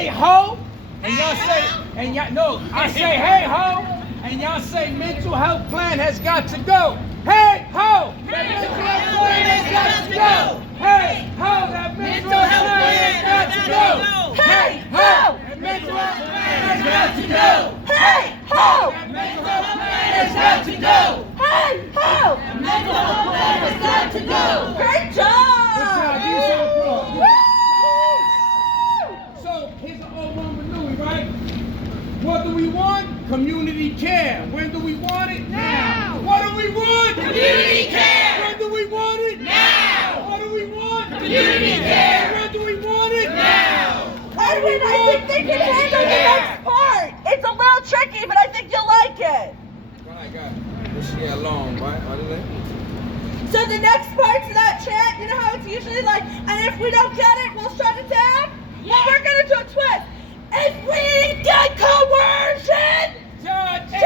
hey ho, and y'all say, and y'all, no, I say hey ho, and y'all say mental health plan has got to go. Hey ho, that mental health plan has got to go. Hey ho, that mental health plan has got to go. Hey ho, that mental health plan has got to go. Hey ho, that mental health plan has got to go. Hey ho, that mental health plan has got to go. Great job! Good job, you so cool. So here's an old one with Louis, right? What do we want? Community care. When do we want it? Now. What do we want? Community care. When do we want it? Now. What do we want? Community care. When do we want it? Now. Edwin, I think they can handle the next part. It's a little tricky, but I think you'll like it. Right, got it. Let's get along, right? So the next part to that chant, you know how it's usually like, and if we don't get it, we'll shut it down? Well, we're going to do a twist. If we get coercion, shut it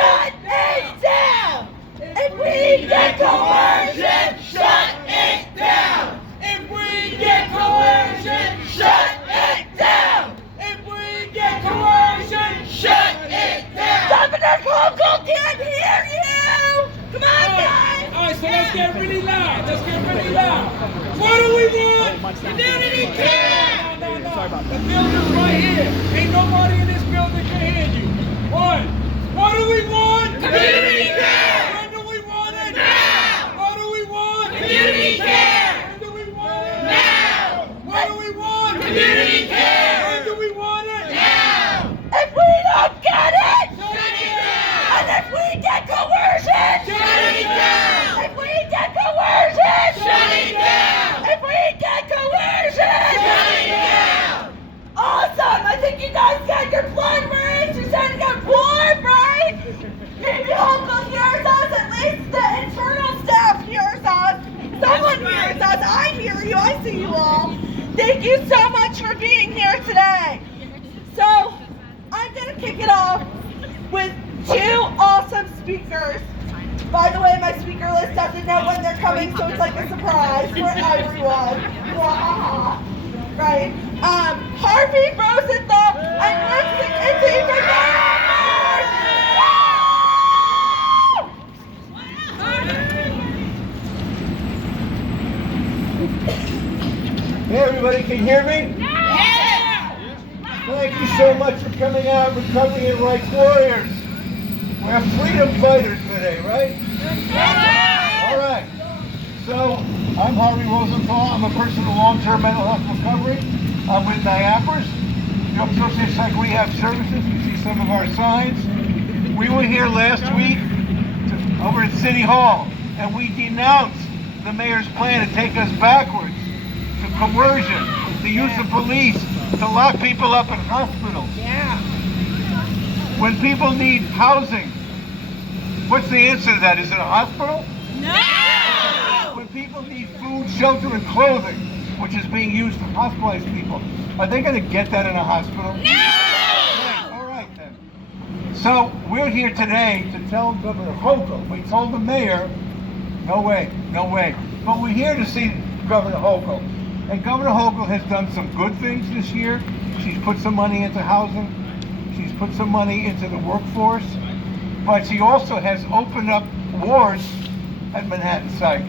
down. If we get coercion, shut it down. If we get coercion, Shut it down. if we get coercion, Shut it down. Governor Hochul can't hear you. Come on, guys. All right, so let's get really loud. Let's get really loud. What do we want? Community care. No. The building's right here. Ain't nobody in this building can hear you. One. What do we want? Community care. When do we want it? Now. What do we want? Community care. When do we want it? Now. What do we want? Community care. When do we want it? Now. If we don't get it, Shut it down. and if we get coercion, Shut it down. if we get coercion, Shut it down. if we get coercion, Shut it down. Awesome! I think you guys got your blood raised. You're starting to get warm, right? Maybe Hochul hears us. At least the internal staff hears us. Someone hears us. I hear you. I see you all. Thank you so much for being here today. So, I'm going to kick it off with two awesome speakers. By the way, my speaker list doesn't know when they're coming, so it's like a surprise for everyone. Right? Harvey Rosenthal and Lindsay Hey everybody, can you hear me? Yeah. Thank you so much for coming out, Recovering and Rights Warriors. We're freedom fighters today, right? Yeah. All right. So, I'm Harvey Rosenthal. I'm a person in long-term mental health recovery. I'm with NIAPRS, the Associated Psych Rehab Services. You see some of our signs. We were here last week over at City Hall, and we denounced the mayor's plan to take us backwards to coercion, the use of police to lock people up in hospitals. Yeah. When people need housing, what's the answer to that? Is it a hospital? No. When people need food, shelter, and clothing, which is being used to hospitalize people, are they going to get that in a hospital? No. All right then. So we're here today to tell Governor Hochul. We told the mayor, no way. But we're here to see Governor Hochul. And Governor Hochul has done some good things this year. She's put some money into housing. She's put some money into the workforce. But she also has opened up wards at Manhattan Psych.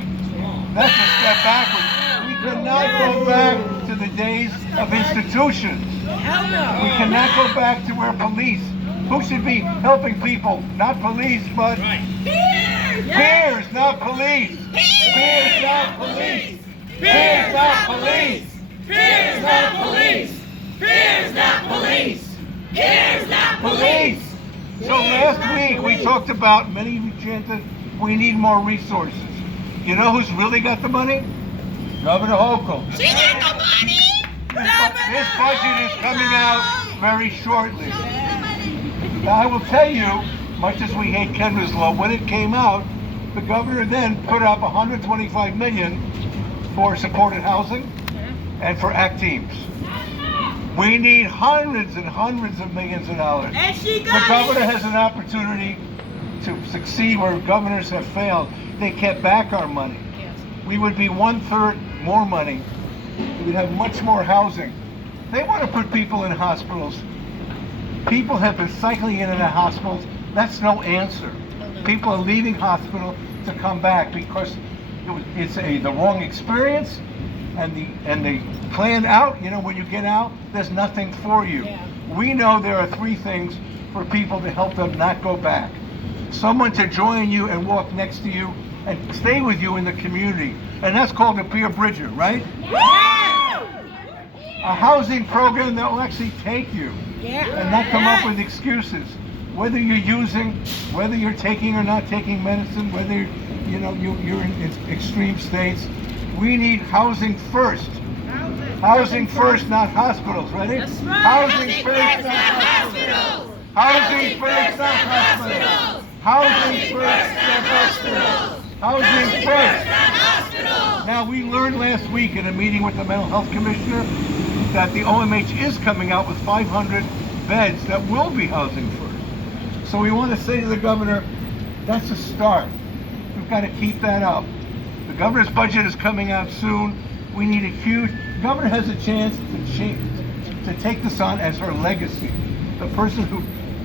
That's a step backwards. We cannot go back to the days of institutions. Hell no. We cannot go back to where police, who should be helping people, not police, but peers, not police. Peers, not police. Peers, not police. Fear's not police. Fear's not police. Fear's not police. So last week we talked about, many of you chanted, we need more resources. You know who's really got the money? Governor Hochul. She got the money. His budget is coming out very shortly. Now I will tell you, much as we hate Kendra's law, when it came out, the governor then put up $125 million for supported housing and for ACT teams. We need hundreds and hundreds of millions of dollars. And she The got governor it. has an opportunity to succeed where governors have failed. They kept back our money. We would be 1/3 more money. We would have much more housing. They want to put people in hospitals. People have been cycling in and out of hospitals. That's no answer. People are leaving hospital to come back because it's the wrong experience, and they plan out. You know, when you get out, there's nothing for you. Yeah. We know there are 3 things for people to help them not go back. Someone to join you and walk next to you and stay with you in the community, and that's called a peer bridger, right? A housing program that will actually take you and not come up with excuses. Whether you're using, whether you're taking or not taking medicine, whether you're in extreme states, we need housing first. Housing first, not hospitals. Ready? That's right. Housing first, not hospitals. Housing first, not hospitals. Housing first, not hospitals. Housing first. Now, we learned last week in a meeting with the mental health commissioner that the OMH is coming out with 500 beds that will be housing first. So we want to say to the governor, that's a start. We've got to keep that up. The governor's budget is coming out soon. We need a huge, the governor has a chance to take this on as her legacy. The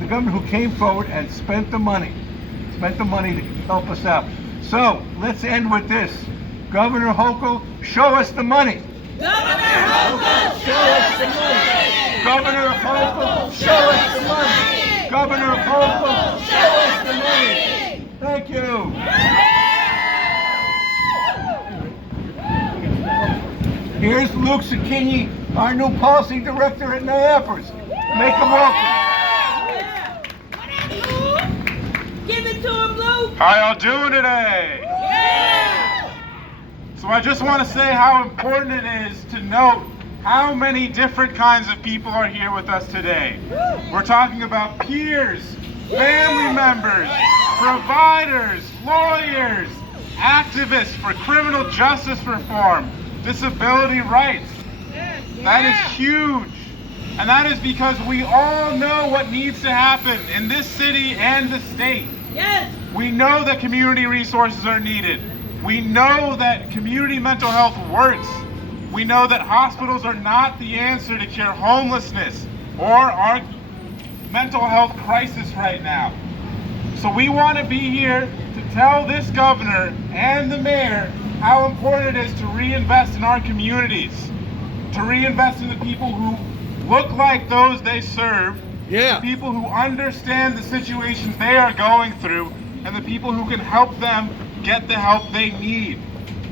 governor who came forward and spent the money to help us out. So let's end with this. Governor Hochul, show us the money. Governor Hochul, Show us the money. Governor Hochul, show us the money. Governor Hochul, show us the money. Thank you. Here's Luke Zucchini, our new policy director at Niagara's. Make him welcome. Give it to him, Luke. How y'all doing today? So I just want to say how important it is to note how many different kinds of people are here with us today. We're talking about peers, family members, providers, lawyers, activists for criminal justice reform, disability rights. That is huge. And that is because we all know what needs to happen in this city and the state. Yes. We know that community resources are needed. We know that community mental health works. We know that hospitals are not the answer to cure homelessness or our mental health crisis right now. So we want to be here to tell this governor and the mayor how important it is to reinvest in our communities, to reinvest in the people who look like those they serve, the people who understand the situations they are going through, and the people who can help them get the help they need.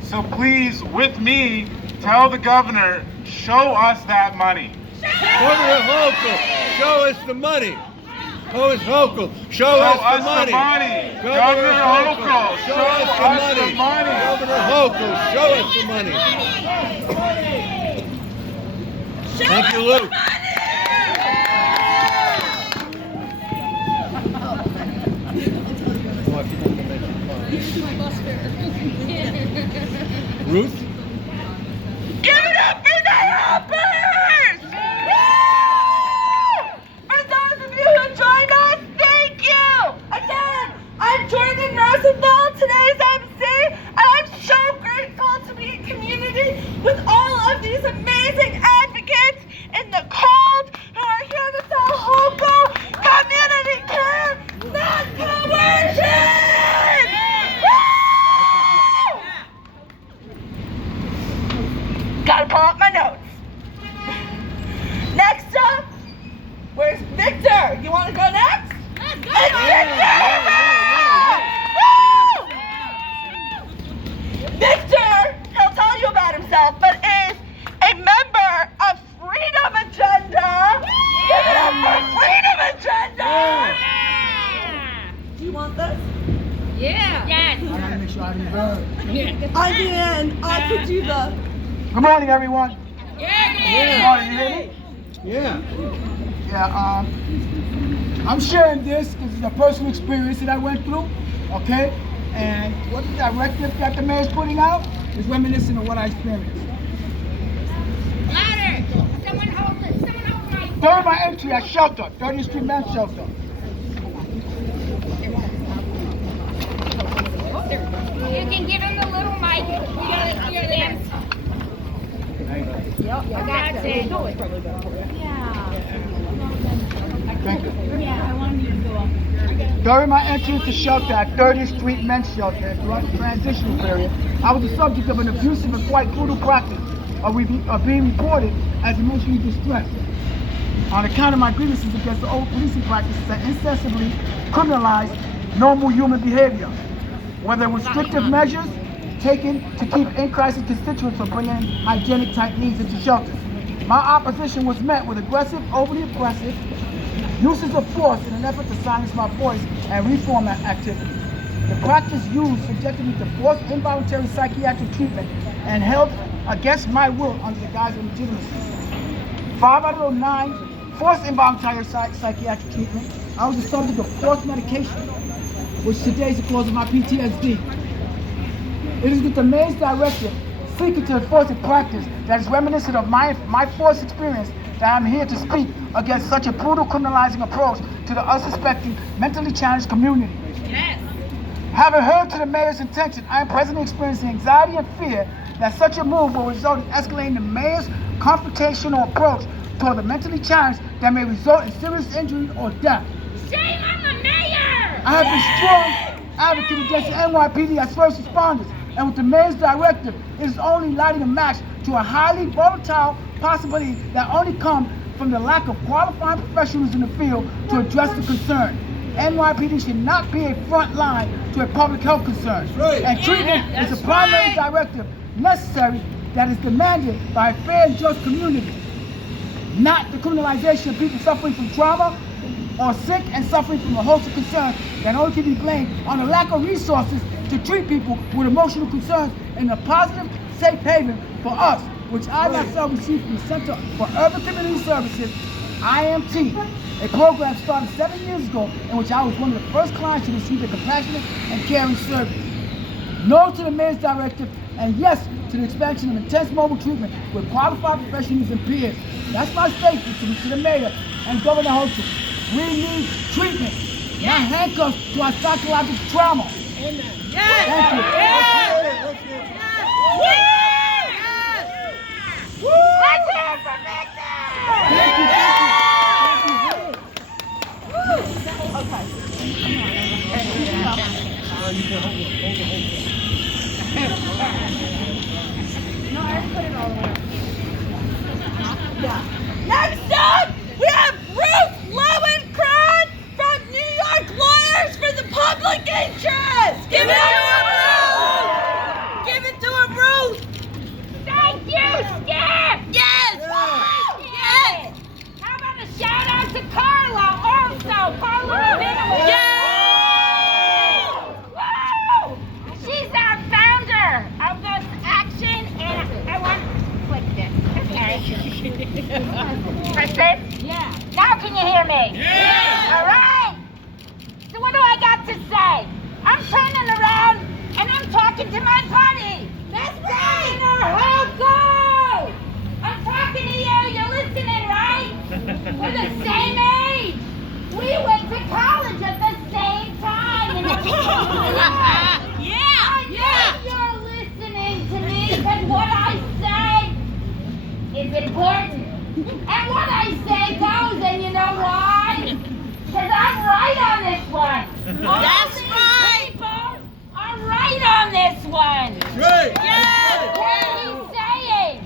So please, with me, tell the governor, show us that money. Governor Hochul, show us the money. Hochul, show us the money. Governor Hochul, show us the money. Governor Hochul, show us the money. Thank you, Luke. Ruth? Give it up for the helpers! Woo! For those of you who joined us, thank you! Again, I'm Jordan Rosenthal, today's MC, and I'm so grateful to be in community with all of these amazing advocates in the cold who are here to tell Hochul community care, not coercion! Gotta pull up my notes. Next up, where's Victor? You want to go next? Let's go. It's Victor! Woo! Victor, he'll tell you about himself, but is a member of Freedom Agenda. Give it up for Freedom Agenda! Do you want this? Yeah. Yes. I gotta make sure I didn't heard. I did. I could do the. Good morning, everyone. Yeah. You hear me? Yeah. Yeah, I'm sharing this because it's a personal experience that I went through, okay? And what the directive that the mayor's putting out is reminiscent of what I experienced. Louder. Someone hold it. Someone hold my. During my entry at shelter, 30th Street Men's Shelter, You can give him the little mic. We got it. Thank you. During my entrance to shelter at 30th Street Men's Shelter throughout the transitional period, I was the subject of an abusive and quite brutal practice of being reported as emotionally distressed on account of my grievances against the old policing practices that incessantly criminalized normal human behavior, whether it was restrictive measures taken to keep in-crisis constituents from bringing hygienic type needs into shelters. My opposition was met with aggressive, overly oppressive uses of force in an effort to silence my voice and reform activities. The practice used subjected me to forced involuntary psychiatric treatment and held against my will under the guise of legitimacy. 5 out of those 9 forced involuntary psychiatric treatment, I was the subject of forced medication, which today is the cause of my PTSD. It is with the mayor's directive seeking to enforce a practice that is reminiscent of my forced experience that I'm here to speak against such a brutal criminalizing approach to the unsuspecting, mentally challenged community. Yes. Having heard to the mayor's intention, I am presently experiencing anxiety and fear that such a move will result in escalating the mayor's confrontational approach toward the mentally challenged that may result in serious injury or death. Shame on the mayor! I have been strong advocate against the NYPD as first responders, and with the mayor's directive, it is only lighting a match to a highly volatile possibility that only comes from the lack of qualified professionals in the field to address the concern. NYPD should not be a front line to a public health concern, and treatment is a primary directive necessary that is demanded by a fair and just community, not the criminalization of people suffering from trauma or sick and suffering from a host of concerns that only can be blamed on the lack of resources to treat people with emotional concerns in a positive, safe haven for us, which I myself received from the Center for Urban Community Services, IMT, a program started 7 years ago in which I was one of the first clients to receive a compassionate and caring service. No to the mayor's directive, and yes to the expansion of intense mobile treatment with qualified professionals and peers. That's my statement to the mayor and Governor Hochul. We need treatment, not handcuffs to our psychological trauma. Amen. Thank you. Let's hear it for Victor! Thank you. Next up, we have Ruth Lowenkron from New York Lawyers for the Public Interest. Give it up to Ruth! Give it to him, Ruth! Thank you, Skip! Yes! Yes! How about a shout out to Carla also? Carla Rabinowitz. Yes! Woo! She's our founder of this action, and I want to click this. Okay. Press this? Yeah. Now can you hear me? Yeah! All right. So what do I got to say? I'm turning around and I'm talking to my buddy. That's right! Hogo! I'm talking to you. You're listening, right? We're the same age. We went to college at the same time. And I know you're listening to me because what I say is important. And what I say goes, and you know why? Because I'm right on this one. That's right. People are right on this one. Right! What are you saying?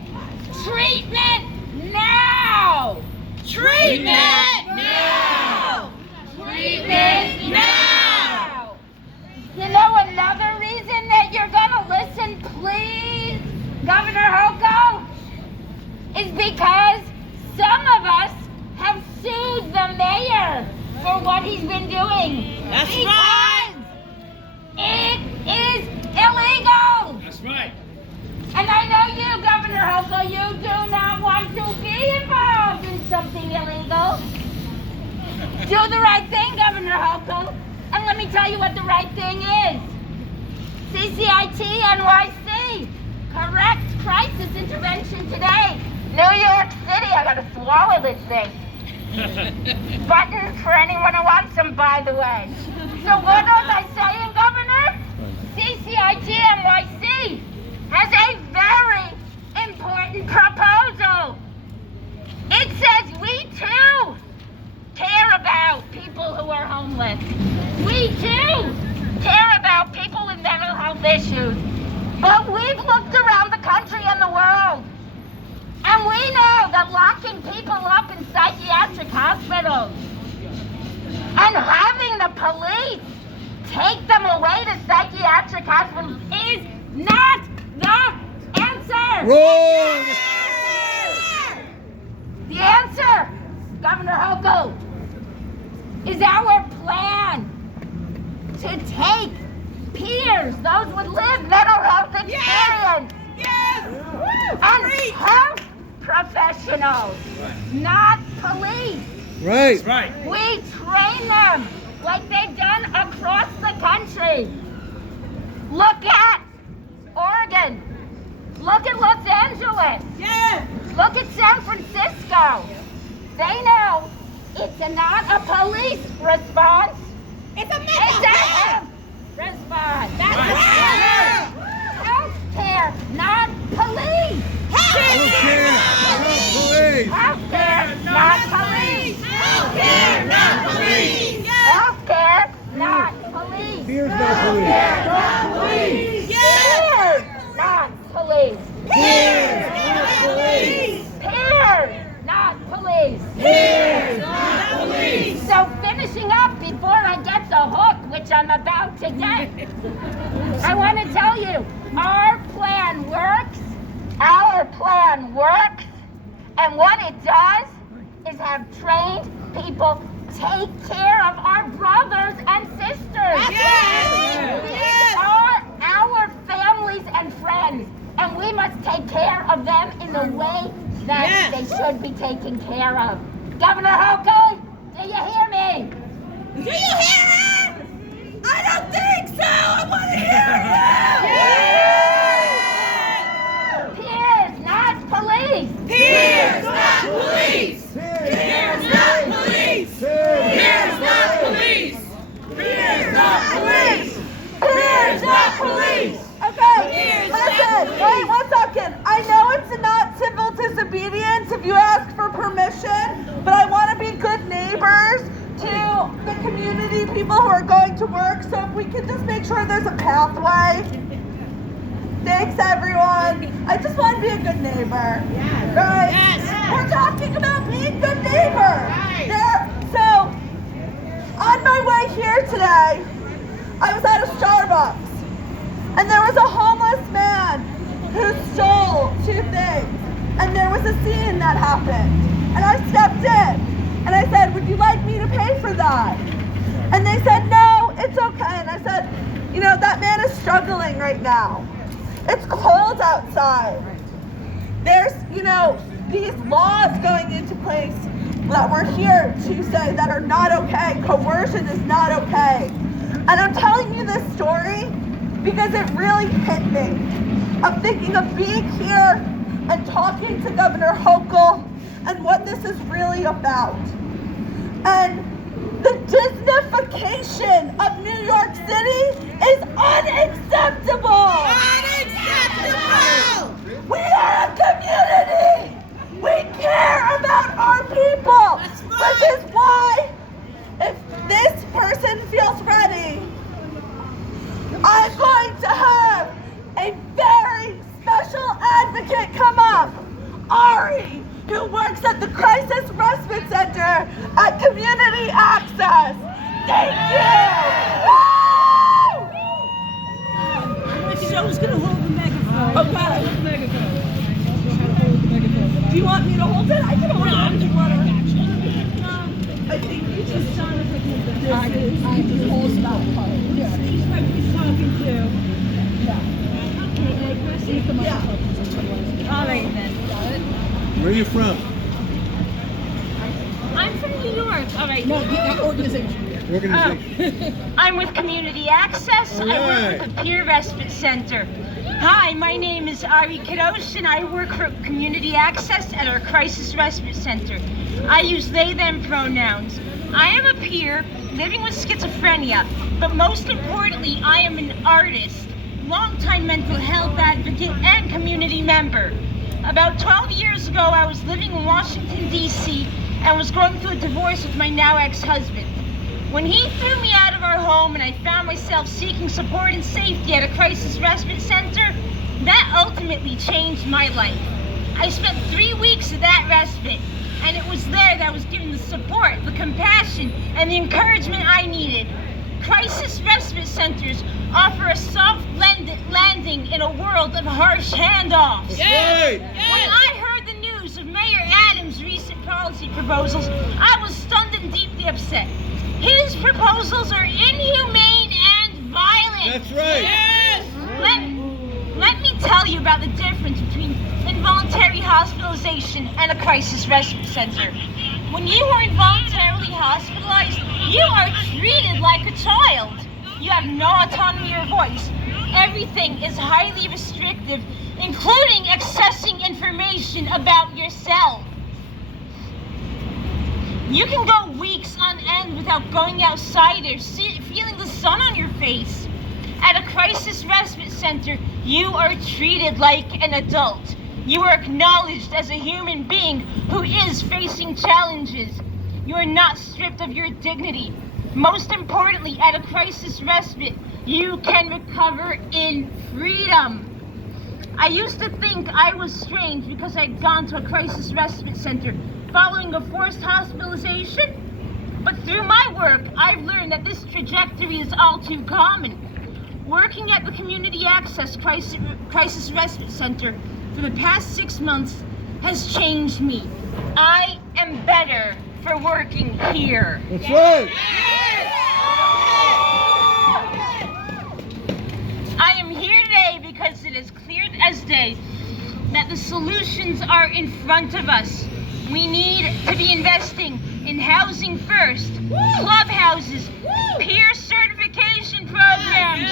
Treatment now! Treatment now! Treatment now! You know another reason that you're gonna listen, please, Governor Hochul, is because some of us have sued the mayor for what he's been doing. That's because right. it is illegal. That's right. And I know you, Governor Hochul, you do not want to be involved in something illegal. Do the right thing, Governor Hochul. And let me tell you what the right thing is. CCIT NYC. Correct crisis intervention today. New York City. I gotta swallow this thing. Buttons for anyone who wants them, by the way. So what was I saying, Governor? CCIT NYC has a very important proposal. It says we too care about people who are homeless. We too care about people with mental health issues. But we've looked around the country and the world, and we know that locking people up in psychiatric hospitals and having the police take them away to psychiatric hospitals is not the answer. Wrong. The answer, Governor Hochul, is our plan to take peers, those with lived mental health experience, and health professionals, not police. Right. That's right. We train them like they've done across the country. Look at Oregon. Look at Los Angeles. Look at San Francisco. They know it's not a police response. It's a health response. That's right. Health care, not police. Healthcare, not police. Healthcare, not police. Healthcare, not police. Healthcare, not police. Fear's not police. Peers, not police. Fear's not police. Peers, not police. Fear's not police. So finishing up before I get the hook, which I'm about to get, I want to tell you, our plan works. Our plan works. And what it does is have trained people take care of our brothers and sisters. These are our families and friends, and we must take care of them in the way that they should be taken care of. Governor Hochul, do you hear me? Do you hear her? I don't think so. I want to hear you. Peers, not police. Peers, not police. Peers, not police. Peers, not police. Peers, not police. Peers, not police. Okay, listen, wait 1 second. I know it's not civil disobedience if you ask for permission, but I want to be good neighbors to the community people who are going to work, so if we can just make sure there's a pathway. Thanks, everyone. I just want to be a good neighbor. Yes. Right? Yes. We're talking about being good neighbors. Right. So, on my way here today, I was at a Starbucks, and there was a homeless man who stole 2 things, and there was a scene that happened, and I stepped in, and I said, would you like me to pay for that? And they said, no, it's okay. And I said, you know, that man is struggling right now. It's cold outside. There's, you know, these laws going into place that we're here to say that are not okay. Coercion is not okay. And I'm telling you this story because it really hit me. I'm thinking of being here and talking to Governor Hochul and what this is really about. And the Disneyfication of New York City is unacceptable! Unacceptable! We are a community! We care about our people! Which is why, if this person feels ready, I'm going to have a very special advocate come up, Ari, who works at the Crisis Respite Center at Community Access. Thank you! Joe's gonna hold the megaphone. Okay. Hold the megaphone. Do you want me to hold it? I can hold it. Do you want to? I think you just sounded like I just hold that part. Yeah. She's like he's talking to. Yeah. Okay, Chrissy, come on. Yeah. All right then. Got it. Where are you from? I'm from New York. All right. No, that organization. I'm with Community Access. I work with the Peer Respite Center. Hi, my name is Ari Coercion. I work for Community Access at our Crisis Respite Center. I use they, them pronouns. I am a peer living with schizophrenia, but most importantly, I am an artist, longtime mental health advocate, and community member. About 12 years ago, I was living in Washington, D.C., and was going through a divorce with my now ex-husband. When he threw me out of our home and I found myself seeking support and safety at a crisis respite center, that ultimately changed my life. I spent 3 weeks of that respite, and it was there that I was given the support, the compassion, and the encouragement I needed. Crisis respite centers offer a soft landing in a world of harsh handoffs. Yes. When I heard the news of Mayor Adams' recent policy proposals, I was stunned and deeply upset. His proposals are inhumane and violent. That's right. Yes. Let me tell you about the difference between involuntary hospitalization and a crisis respite center. When you are involuntarily hospitalized, you are treated like a child. You have no autonomy or voice. Everything is highly restrictive, including accessing information about yourself. You can go weeks on end without going outside or feeling the sun on your face. At a crisis respite center, you are treated like an adult. You are acknowledged as a human being who is facing challenges. You are not stripped of your dignity. Most importantly, at a crisis respite, you can recover in freedom. I used to think I was strange because I'd gone to a crisis respite center following a forced hospitalization. But through my work, I've learned that this trajectory is all too common. Working at the Community Access Crisis Respite Center for the past 6 months has changed me. I am better for working here. That's right. I am here today because it is clear as day that the solutions are in front of us. We need to be investing in housing first, clubhouses, peer certification programs,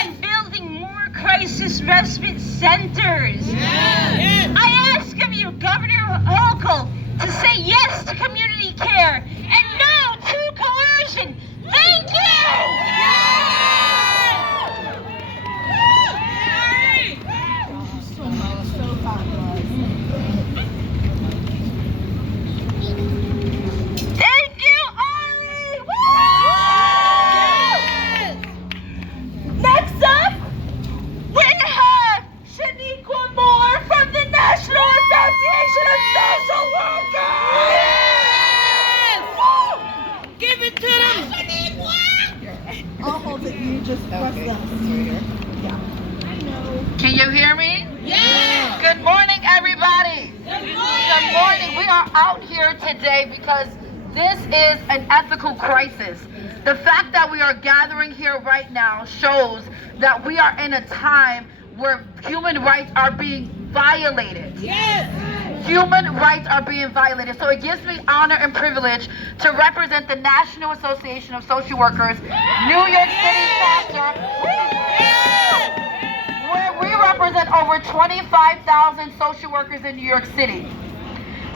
and building more crisis respite centers. I ask of you, Governor Hochul, to say yes to community care and no to coercion. Thank you! Thank you, Ari! Next up, we have Shaniqua Moore from the National Association of Social Workers! Give it to them. I'll hold it. You just press this. Can you hear me? Yeah. Good morning, everybody. Good morning. We are out here today because this is an ethical crisis. The fact that we are gathering here right now shows that we are in a time where human rights are being violated. Yes. Human rights are being violated. So it gives me honor and privilege to represent the National Association of Social Workers, New York City chapter, where we represent over 25,000 social workers in New York City.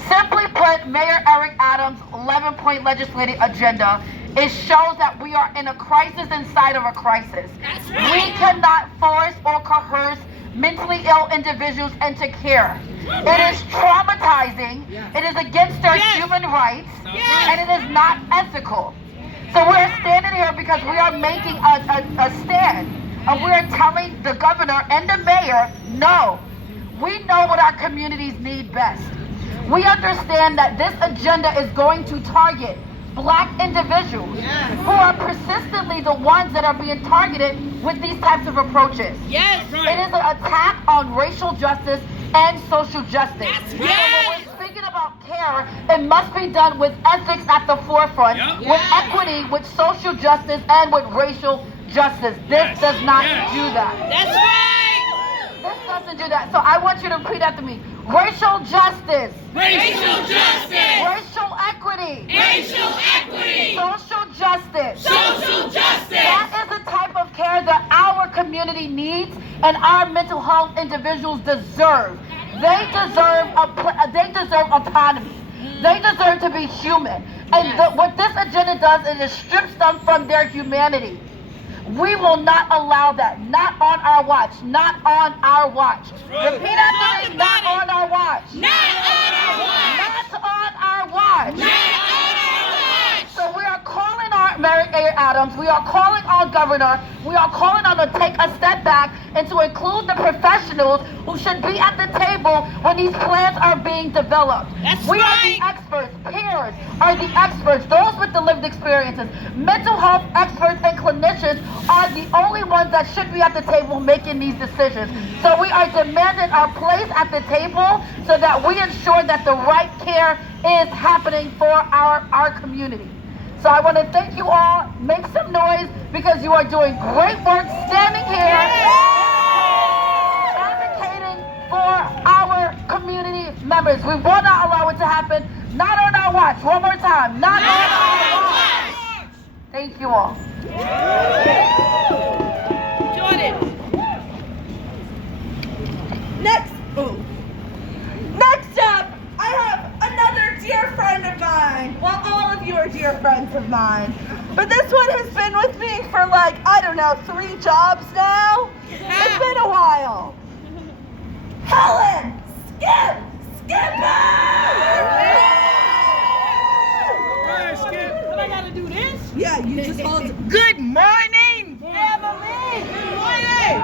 Simply put, Mayor Eric Adams' 11-point legislative agenda, it shows that we are in a crisis inside of a crisis. That's We right. cannot force or coerce mentally ill individuals into care. It is traumatizing, it is against their human rights, and it is not ethical. So we're standing here because we are making a stand, and we're telling the governor and the mayor, no, we know what our communities need best. We understand that this agenda is going to target Black individuals who are persistently the ones that are being targeted with these types of approaches. Yes. It is an attack on racial justice and social justice. So when we're speaking about care, it must be done with ethics at the forefront, with equity, with social justice, and with racial justice. This does not do that. That's right. This doesn't do that. So I want you to repeat after me. Racial justice. Racial justice. Racial equity. Racial equity. Social justice. Social justice. That is the type of care that our community needs and our mental health individuals deserve. They deserve autonomy. They deserve to be human. And what this agenda does is it strips them from their humanity. We will not allow that. Not on our watch. Not on our watch. Repeat after me. Not on our watch. Not on our watch. Not on our watch. Not on our watch. So we are calling on Mayor Adams. We are calling on Governor. We are calling on to take a step back and to include the professionals who should be at the table when these plans are being developed. We are the experts. Peers are the experts. Those with the lived experiences. Mental health experts and clinicians are the only ones that should be at the table making these decisions. So we are demanding our place at the table so that we ensure that the right care is happening for our community. So I want to thank you all. Make some noise because you are doing great work standing here, advocating for our community members. We will not allow it to happen. Not on our watch. One more time. Not on our watch. Thank you all. Jordan. Next up, I have another dear friend of mine. Well, all of you are dear friends of mine. But this one has been with me for like, I don't know, 3 jobs now. It's been a while. Helen But I gotta do this? Yeah, you just hold. Good morning, family. Good morning.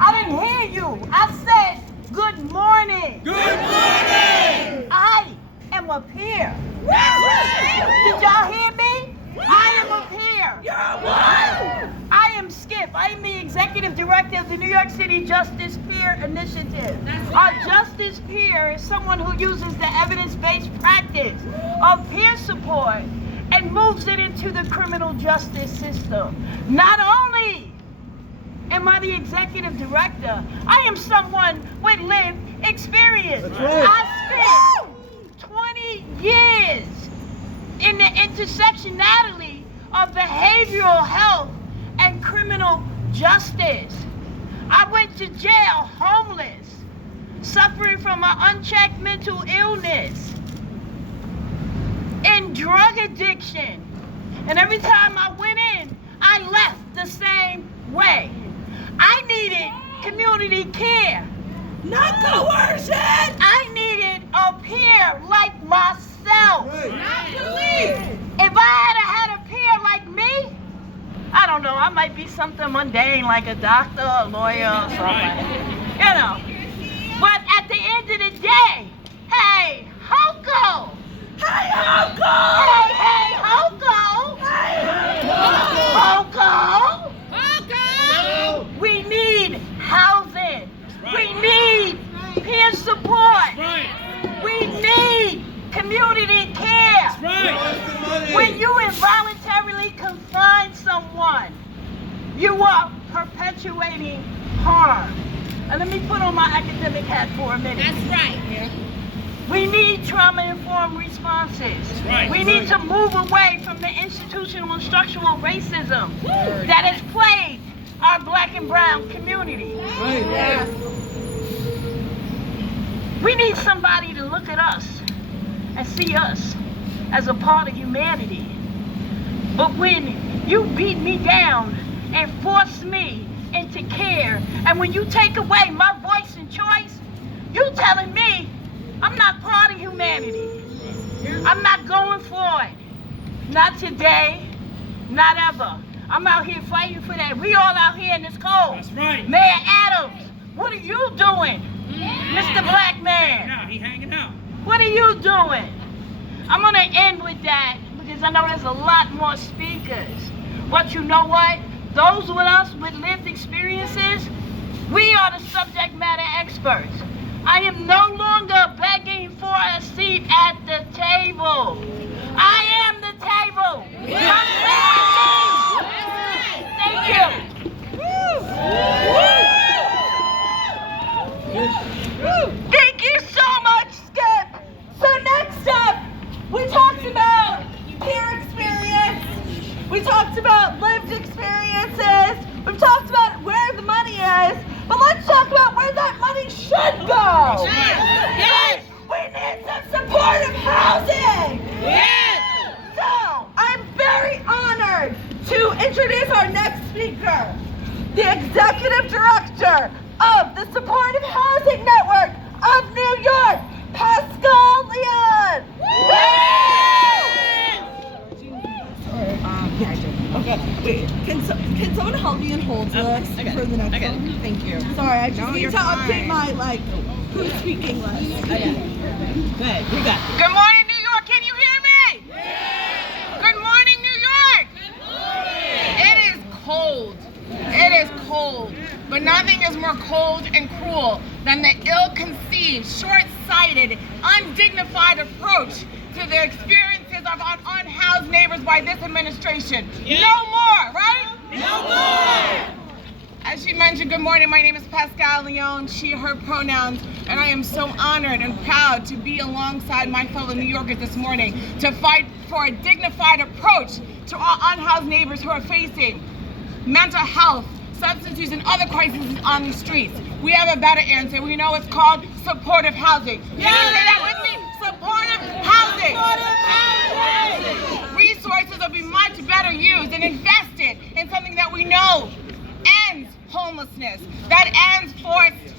I didn't hear you. I said good morning. Good morning! I am up here. Did y'all hear me? I am up here. You're what? I am Skip. I am the executive director of the New York City Justice Peer Initiative. Our Justice Peer is someone who uses the evidence-based practice of peer support and moves it into the criminal justice system. Not only am I the executive director, I am someone with lived experience. That's right. I spent 20 years in the intersectionality of behavioral health and criminal justice. I went to jail homeless, suffering from an unchecked mental illness and drug addiction. And every time I went in, I left the same way. I needed community care. Not coercion! I needed a peer like myself. Not police! If I had a peer like me, I don't know, I might be something mundane like a doctor, a lawyer, or something. You know. But at the end of the day, hey, Hoko! Hey, Hoko! Hey, Hoko! Hoko! We need housing. We need peer support. We need community care. When you involuntarily confine someone, you are perpetuating harm. And let me put on my academic hat for a minute. That's right. We need trauma-informed responses. We need to move away from the institutional and structural racism that has plagued our black and brown community. Yes. We need somebody to look at us and see us as a part of humanity. But when you beat me down and force me into care, and when you take away my voice and choice, you telling me I'm not part of humanity. I'm not going for it. Not today, not ever. I'm out here fighting for that. We all out here in this cold. That's right. Mayor Adams, what are you doing? Mr. Black Man. He hanging out. What are you doing? I'm gonna end with that because I know there's a lot more speakers. But you know what? Those with us with lived experiences, we are the subject matter experts. I am no longer begging for a seat at the table. I am the table. Come sit with me. Thank you. Thank you so much, Skip. So next up, we talked about peer experience. We talked about lived experiences. We've talked about where the money is. But let's talk about where that money should go. Yes. We need some supportive housing. Yes. So I'm very honored to introduce our our next speaker, the Executive Director of the Supportive Housing Network of New York, Pascal Leon. Okay. Wait, can someone help me and hold this for the next one? Thank you. Sorry, I just need to update my who's speaking list. Good, you got it. Good morning, New York. Can you hear me? Yeah. Good morning, New York. Good morning. It is cold. It is cold. But nothing is more cold and cruel than the ill-conceived, short-sighted, undignified approach to the experiences of unhoused neighbors by this administration. Yeah. No more, right? No more! As she mentioned, good morning, my name is Pascal Leon, she, her pronouns, and I am so honored and proud to be alongside my fellow New Yorkers this morning to fight for a dignified approach to our unhoused neighbors who are facing mental health, substance use, and other crises on the streets. We have a better answer. We know it's called supportive housing. Can you say that with me? Supportive housing. Resources will be much better used and invested in something that we know ends homelessness, that ends forced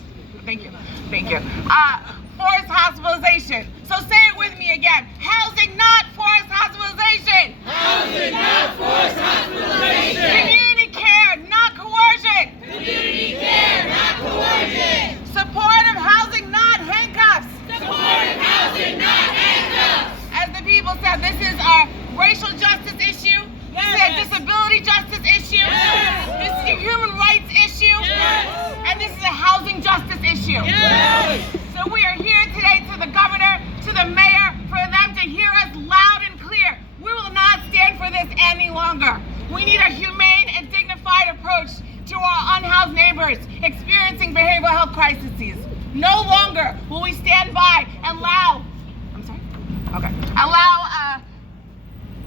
hospitalization. So say it with me again. Housing, not forced hospitalization. Housing, not forced hospitalization. Community care, not coercion. Community care, not coercion. Supportive housing, not handcuffs. Supportive housing, not handcuffs. As the people said, this is a racial justice issue. This is a disability justice issue. Yes. This is a human rights issue. Yes. And this is a housing justice issue. Yes. So we are here today to the governor, to the mayor, for them to hear us loud and clear. We will not stand for this any longer. We need a humane and dignified approach to our unhoused neighbors experiencing behavioral health crises. No longer will we stand by and allow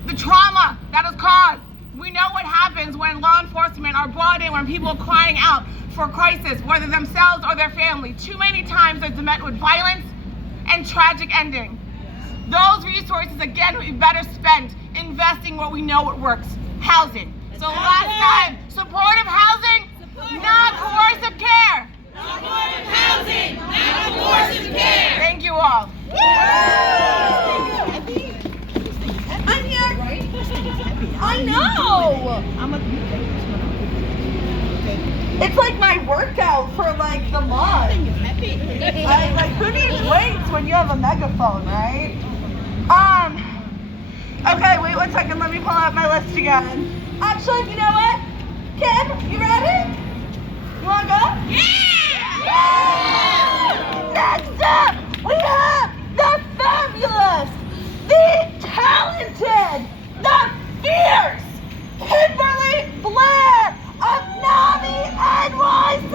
the trauma that is caused. We know what happens when law enforcement are brought in, when people are crying out for crisis, whether themselves or their family. Too many times it's met with violence and tragic ending. Those resources, again, we better spend investing what we know what works, housing. So last time, supportive housing, not coercive care. Supportive housing, not coercive care. Thank you all. I'm here. I know. It's like my workout for the month. Who needs weights when you have a megaphone, right? Okay, wait 1 second. Let me pull out my list again. Actually, you know what? Kim, you ready? You wanna go? Yeah! Next up, we have the fabulous, the talented, the fierce Kimberly Blair of NAMI NYC!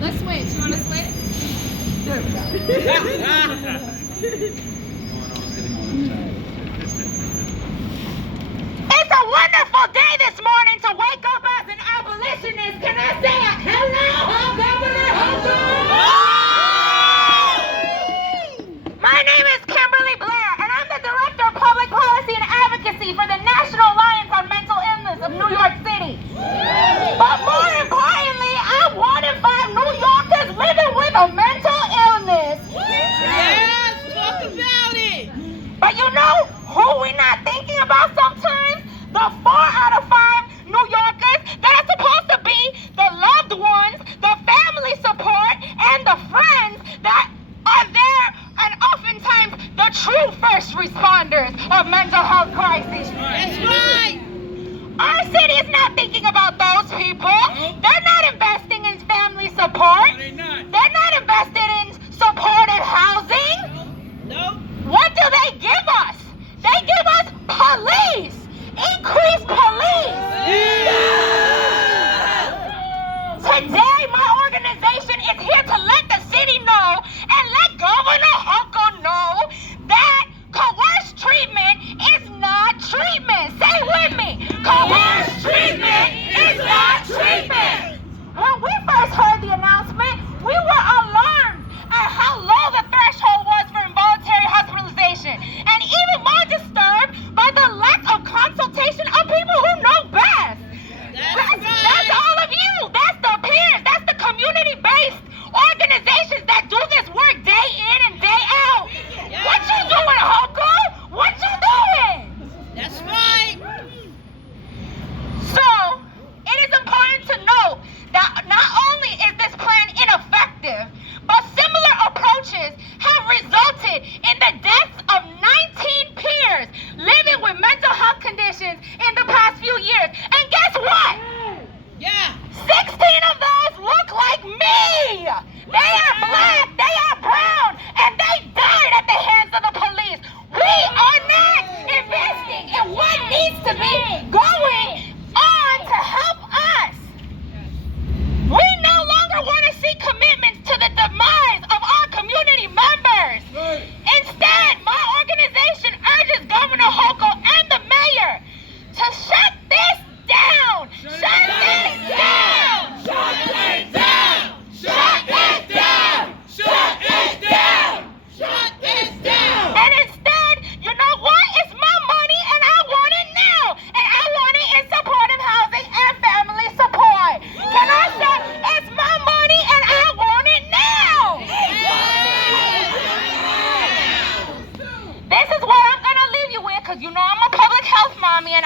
Let's switch. You want to switch? There we go. It's a wonderful day this morning to wake up as an abolitionist. Can I say hello, Governor Hochul? My name is Kimberly Blair, and I'm the Director of Public Policy and Advocacy for the National Alliance on Mental Illness of New York City. But more importantly, I'm 1 in 5 New Yorkers living with a mental illness. Yes, talk about it. But you know who we're not thinking about sometimes? The 4 out of 5 New Yorkers that are supposed to be the loved ones, the family support, and the friends that are there, and oftentimes the true first responders of mental health crises. That's right. Our city is not thinking about those people. They're not investing in family support. No, they're not. They're not invested in supportive housing. Nope. What do they give us? They give us police. Increase police. Today, my organization is here to let the city know and let Governor Hochul know that coerced treatment is not treatment. Say it with me. Coerced treatment is not treatment. When we first heard the announcement, we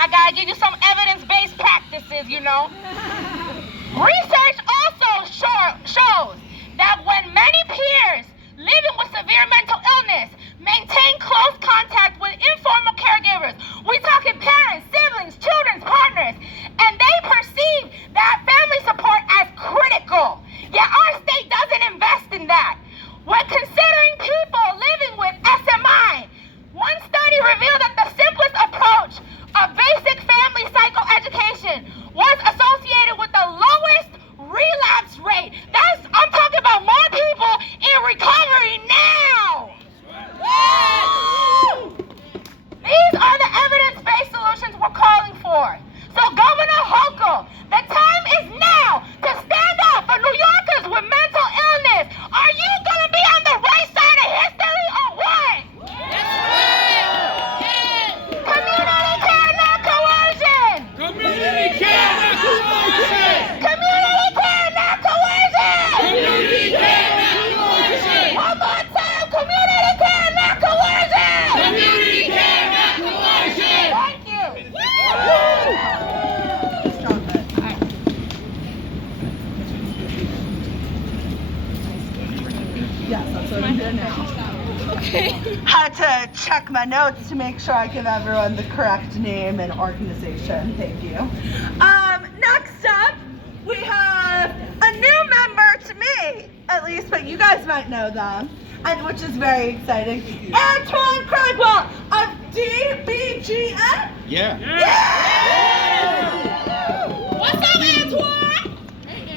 I gotta give you some evidence-based practices, you know. Research also shows that when many peers living with severe mental illness maintain close contact with informal caregivers, we talking parents, siblings, children's partners, and they perceive that family support as critical. Yet our state doesn't invest in that. When considering people living with SMI, one study revealed that the simplest approach of basic family psychoeducation was associated with the lowest relapse rate. I'm talking about more people in recovery now. These are the evidence-based solutions we're calling for. So Governor Hochul, the time is now to stand up for New Yorkers with mental illness. Are you going to be on the right side of history or what? Community care, not coercion. Community care, not coercion. Community care, not coercion. Community care, not coercion. One more time, community care, not coercion. Community care, not coercion. Thank you. Yes, that's what I'm doing now. Okay. Had to check my notes to make sure I give everyone the correct name and organization. Thank you. Next up, we have a new member to me, at least, but you guys might know them, and which is very exciting. Antoine Cragwell of DBGN. Yeah. What's up, Antoine?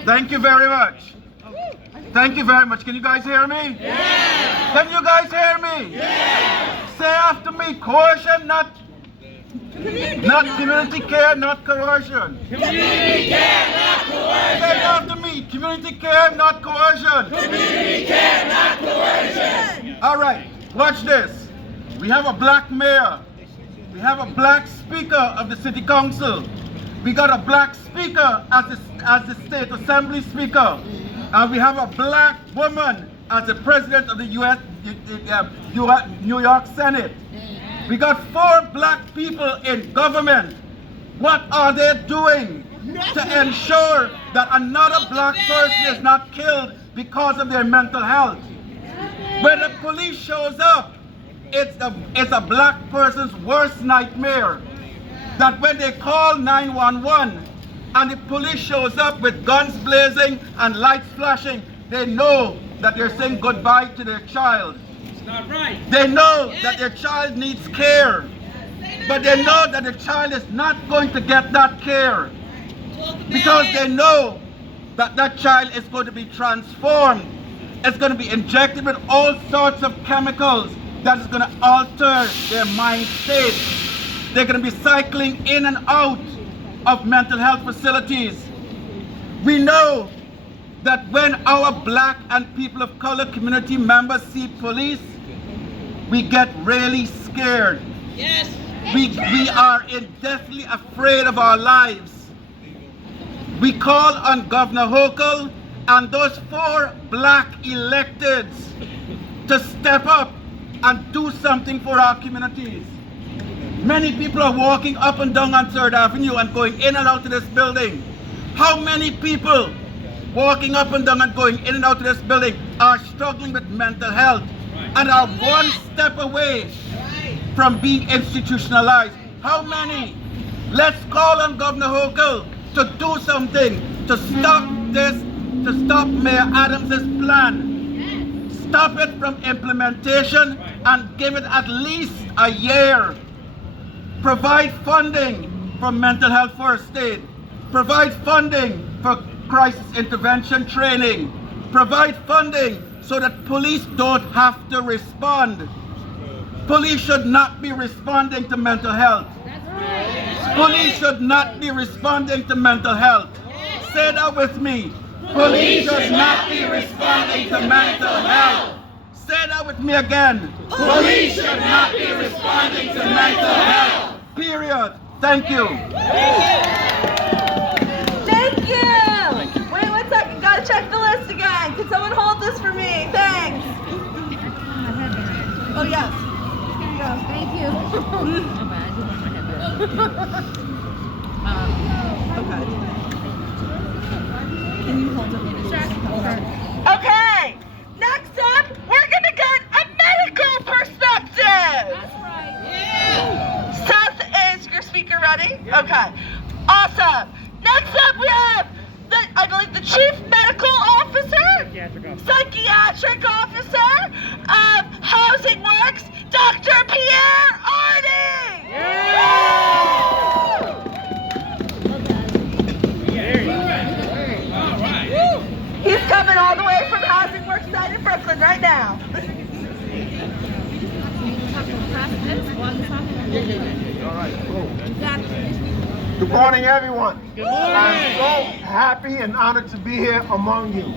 Thank you very much. Thank you very much. Can you guys hear me? Yeah. Can you guys hear me? Yeah. Say after me, coercion, not community care, not coercion. Community care, not coercion. Say after me, community care, not coercion. Community care, not coercion. All right, watch this. We have a black mayor. We have a black speaker of the city council. We got a black speaker as the state assembly speaker. And we have a black woman as the president of the New York Senate. We got 4 black people in government. What are they doing to ensure that another black person is not killed because of their mental health? When the police shows up, it's a black person's worst nightmare. That when they call 911, and the police shows up with guns blazing and lights flashing, they know that they're saying goodbye to their child. It's not right. They know that their child needs care, but they know that the child is not going to get that care because they know that that child is going to be transformed. It's going to be injected with all sorts of chemicals that is going to alter their mind state. They're going to be cycling in and out of mental health facilities. We know that when our black and people of color community members see police, we get really scared. Yes. We are deathly afraid of our lives. We call on Governor Hochul and those 4 black electeds to step up and do something for our communities. Many people are walking up and down on 3rd Avenue and going in and out of this building. How many people walking up and down and going in and out of this building are struggling with mental health and are one step away from being institutionalized? How many? Let's call on Governor Hochul to do something to stop this, to stop Mayor Adams' plan. Stop it from implementation and give it at least a year. Provide funding for mental health first aid. Provide funding for crisis intervention training. Provide funding so that police don't have to respond. Police should not be responding to mental health. Police should not be responding to mental health. Say that with me. Police should not be responding to mental health. Say that with me again. Police should not be responding to mental health. Period. Thank you. Thank you. Wait 1 second. Gotta check the list again. Can someone hold this for me? Thanks. Oh yes. Here you go. Thank you. Okay. Can you hold up? Okay, next up, we're gonna get a medical perspective. That's right. Seth, is your speaker ready? Okay, awesome. Next up, we have I believe the Chief Medical Officer, Psychiatric Officer of Housing Works, Dr. Pierre Artie. He's coming all the way from Housing Works site in Brooklyn right now. Good morning, everyone. Good morning. I'm so happy and honored to be here among you.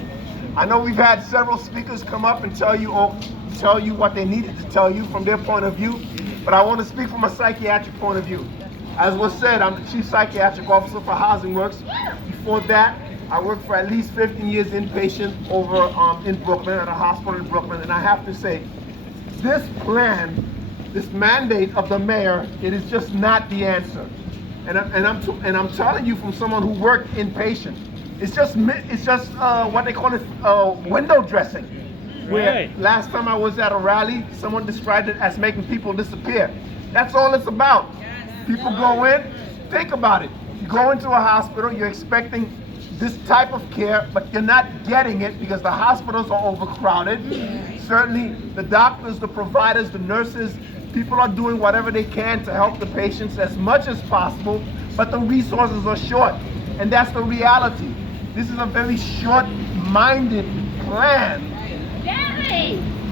I know we've had several speakers come up and tell you what they needed to tell you from their point of view, but I want to speak from a psychiatric point of view. As was said, I'm the Chief Psychiatric Officer for Housing Works. Before that, I worked for at least 15 years inpatient over in Brooklyn, at a hospital in Brooklyn, and I have to say, this plan, this mandate of the mayor, it is just not the answer. And I'm telling you from someone who worked inpatient. It's just what they call it window dressing. Where last time I was at a rally, someone described it as making people disappear. That's all it's about. People go in, think about it. You go into a hospital, you're expecting this type of care, but you're not getting it because the hospitals are overcrowded. Certainly the doctors, the providers, the nurses, people are doing whatever they can to help the patients as much as possible, but the resources are short. And that's the reality. This is a very short-minded plan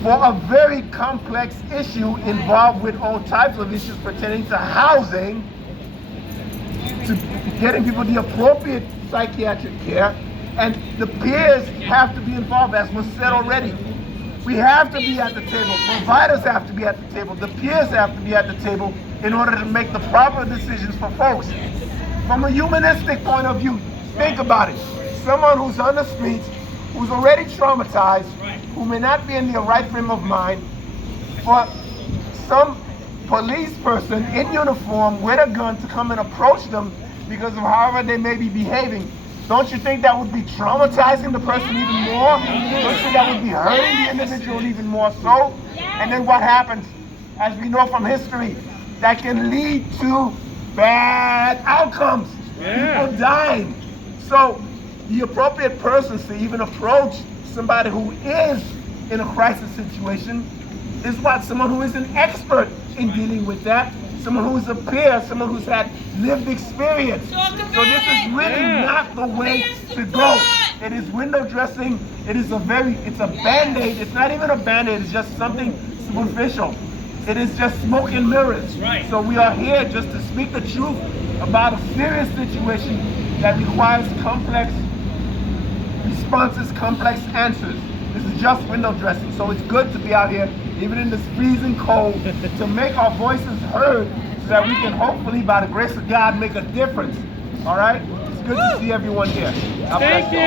for a very complex issue involved with all types of issues pertaining to housing, to getting people the appropriate psychiatric care, and the peers have to be involved, as was said already. We have to be at the table. Providers have to be at the table. The peers have to be at the table in order to make the proper decisions for folks. From a humanistic point of view, think about it. Someone who's on the streets, who's already traumatized, who may not be in the right frame of mind, for some police person in uniform with a gun to come and approach them because of however they may be behaving. Don't you think that would be traumatizing the person even more? Don't you think that would be hurting the individual even more so? And then what happens? As we know from history, that can lead to bad outcomes. People dying. So the appropriate persons to even approach somebody who is in a crisis situation is what? Someone who is an expert in dealing with that. Someone who is a peer, someone who's had lived experience. So this is really not the way to go. It is window dressing. It's a Band-Aid. It's not even a Band-Aid, it's just something superficial. It is just smoke and mirrors. So we are here just to speak the truth about a serious situation that requires complex responses, complex answers. This is just window dressing. So it's good to be out here, even in this freezing cold, to make our voices heard so that we can hopefully, by the grace of God, make a difference. All right? It's good to see everyone here. Thank you.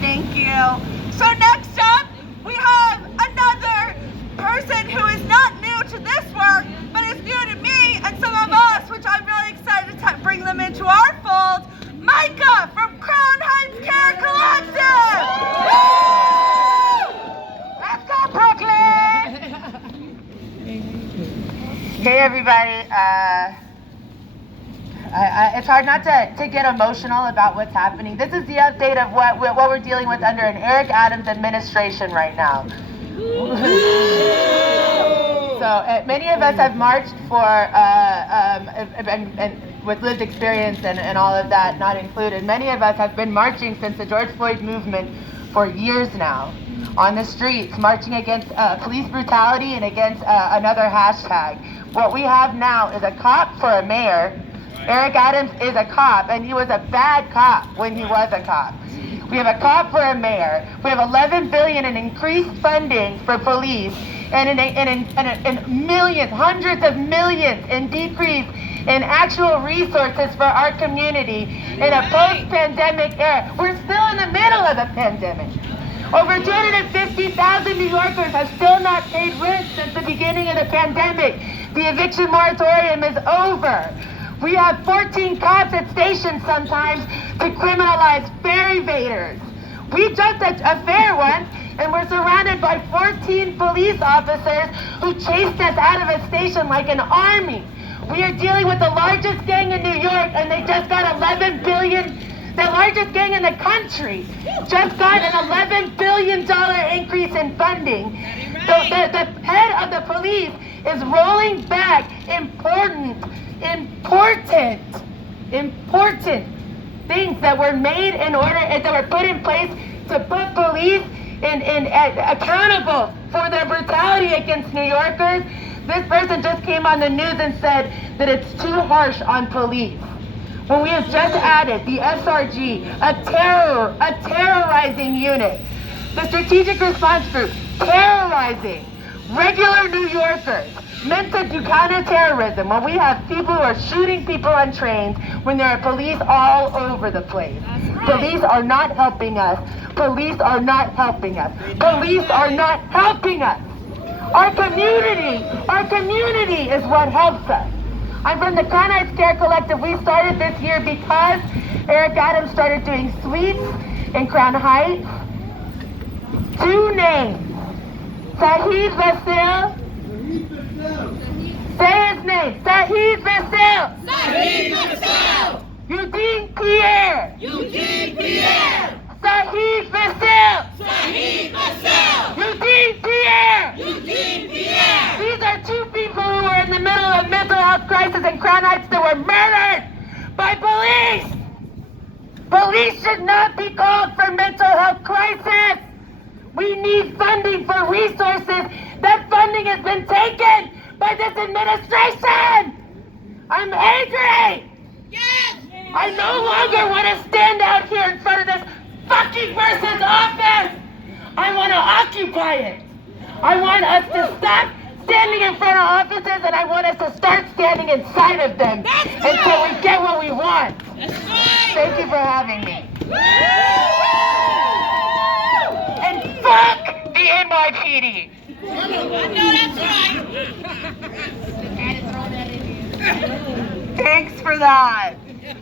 Thank you. So next up, we have another person who is not new to this work, but is new to me and some of us, which I'm really excited to bring them into our fold. Micah from Crown Heights Care Collective! Let's go, Brooklyn! Hey, everybody. It's hard not to get emotional about what's happening. This is the update of what we're dealing with under an Eric Adams administration right now. So many of us have marched for, and with lived experience and all of that not included, many of us have been marching since the George Floyd movement for years now, on the streets, marching against police brutality and against another hashtag. What we have now is a cop for a mayor. Eric Adams is a cop, and he was a bad cop when he was a cop. We have a cop for a mayor. We have $11 billion in increased funding for police, and millions, hundreds of millions in decrease in actual resources for our community in a post-pandemic era. We're still in the middle of a pandemic. Over 250,000 New Yorkers have still not paid rent since the beginning of the pandemic. The eviction moratorium is over. We have 14 cops at stations sometimes to criminalize fare evaders. We jumped a fare once, and we're surrounded by 14 police officers who chased us out of a station like an army. We are dealing with the largest gang in New York, and they just got $11 billion. The largest gang in the country just got an $11 billion increase in funding. The head of the police is rolling back important things that were made in order, that were put in place to put police accountable for their brutality against New Yorkers. This person just came on the news and said that it's too harsh on police. When we have just added the SRG, a terrorizing unit, the Strategic Response Group, terrorizing regular New Yorkers, meant to do counterterrorism, when we have people who are shooting people on trains, when there are police all over the place. Police are not helping us. Police are not helping us. Police are not helping us. Our community is what helps us. I'm from the Crown Heights Care Collective. We started this year because Eric Adams started doing sweeps in Crown Heights. 2 names. Sahid Vasil. Say his name. Sahid Vasil. Sahid Vasil! Eugene Pierre. Eugene Pierre! Sahid Vasil. Sahid Vasil! Eugene Pierre. Eugene Pierre! These are 2 people who were in the middle of mental health crisis in Crown Heights that were murdered by police. Police should not be called for mental health crisis. We need funding for resources. That funding has been taken by this administration. I'm angry. Yes! I no longer want to stand out here in front of this fucking person's office. I want to occupy it. I want us to stop standing in front of offices, and I want us to start standing inside of them until we get what we want. Thank you for having me. And fuck the NYPD. I know that's right. Thanks for that.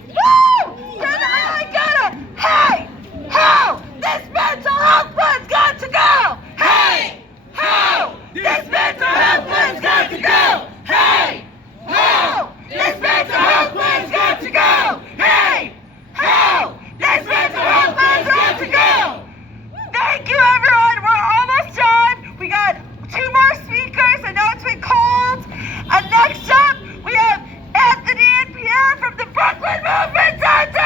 Woo! I gotta. Hey! How? This mental health plan's got to go! Hey! How? This mental health plan's got to go! Hey! How? This mental health plan's got to go! Hey! How? This mental health plan's got to go! Thank you, everyone. We're almost done. We got 2 more speakers. I know it's been cold. And next up, we have Anthony and Pierre from the Brooklyn Movement Center!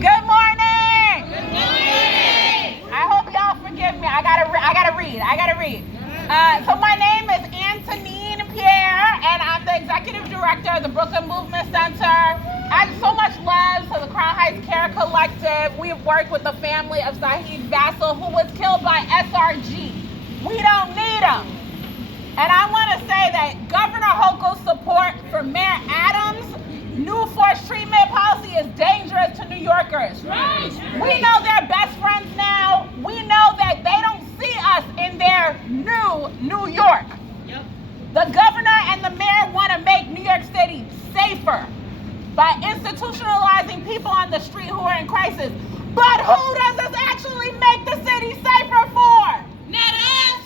Good morning! Good morning! I hope y'all forgive me. I gotta read. So my name is Antonine Pierre, and I'm the executive director of the Brooklyn Movement Center. I have so much love to the Crown Heights Care Collective. We have worked with the family of Sahid Vasil, who was killed by SRG. We don't need him. And I want to say that Governor Hochul's support for Mayor Adams' new forced treatment policy is dangerous to New Yorkers. Right. We know they're best friends now. We know that they don't see us in their new New York. Yep. The governor and the mayor want to make New York City safer by institutionalizing people on the street who are in crisis. But who does this actually make the city safer for? Not us!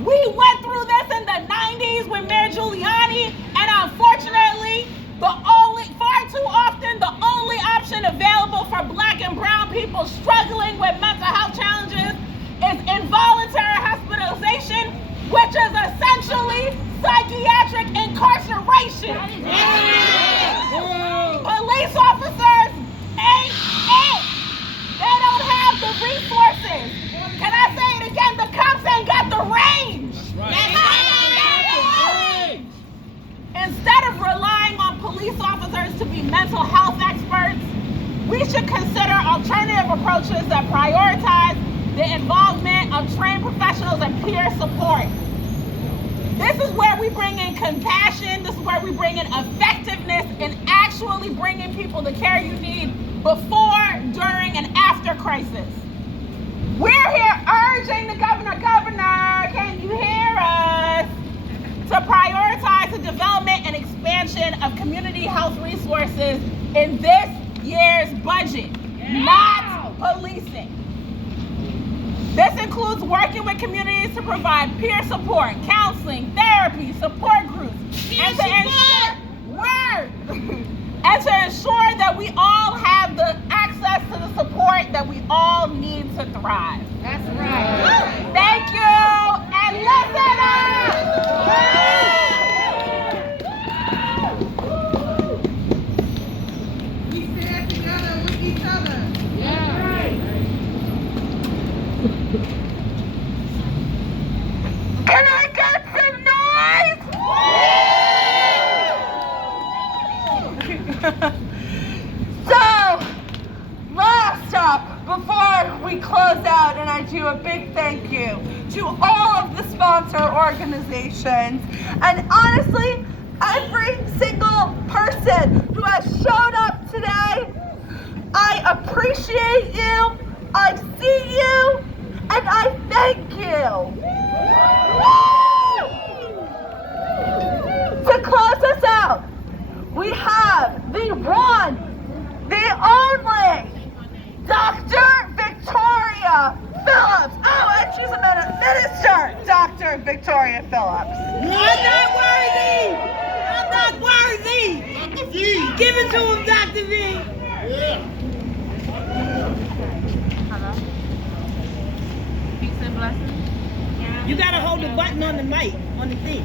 We went through this in the 90s with Mayor Giuliani, and unfortunately, far too often, the only option available for Black and brown people struggling with mental health challenges is involuntary hospitalization, which is essentially psychiatric incarceration. Police officers ain't it. They don't have the resources. Can I say it again? The cops ain't got the range. Instead of relying on police officers to be mental health experts, we should consider alternative approaches that prioritize the involvement of trained professionals and peer support. This is where we bring in compassion. This is where we bring in effectiveness and actually bringing people the care you need before, during, and after crisis. We're here urging the governor, can you hear us? To prioritize the development and expansion of community health resources in this year's budget, not policing. This includes working with communities to provide peer support, counseling, therapy, support groups, and to ensure that we all have the access to the support that we all need to thrive. That's right. Thank you, and listen up! We stand together with each other. Yeah. Right. Can I get some noise? So, last up, before we close out, and I do a big thank you to all of the sponsor organizations, and honestly, every single person who has shown up today. I appreciate you, I see you, and I thank you. To close us out, we have the one, the only, Dr. Victoria Phillips. Oh, and she's a minister, Dr. Victoria Phillips. I'm not worthy! I'm not worthy! Dr. V! Give it to him, Dr. V! Yeah. Hello? Peace and blessings. You gotta hold the button on the mic, on the thing.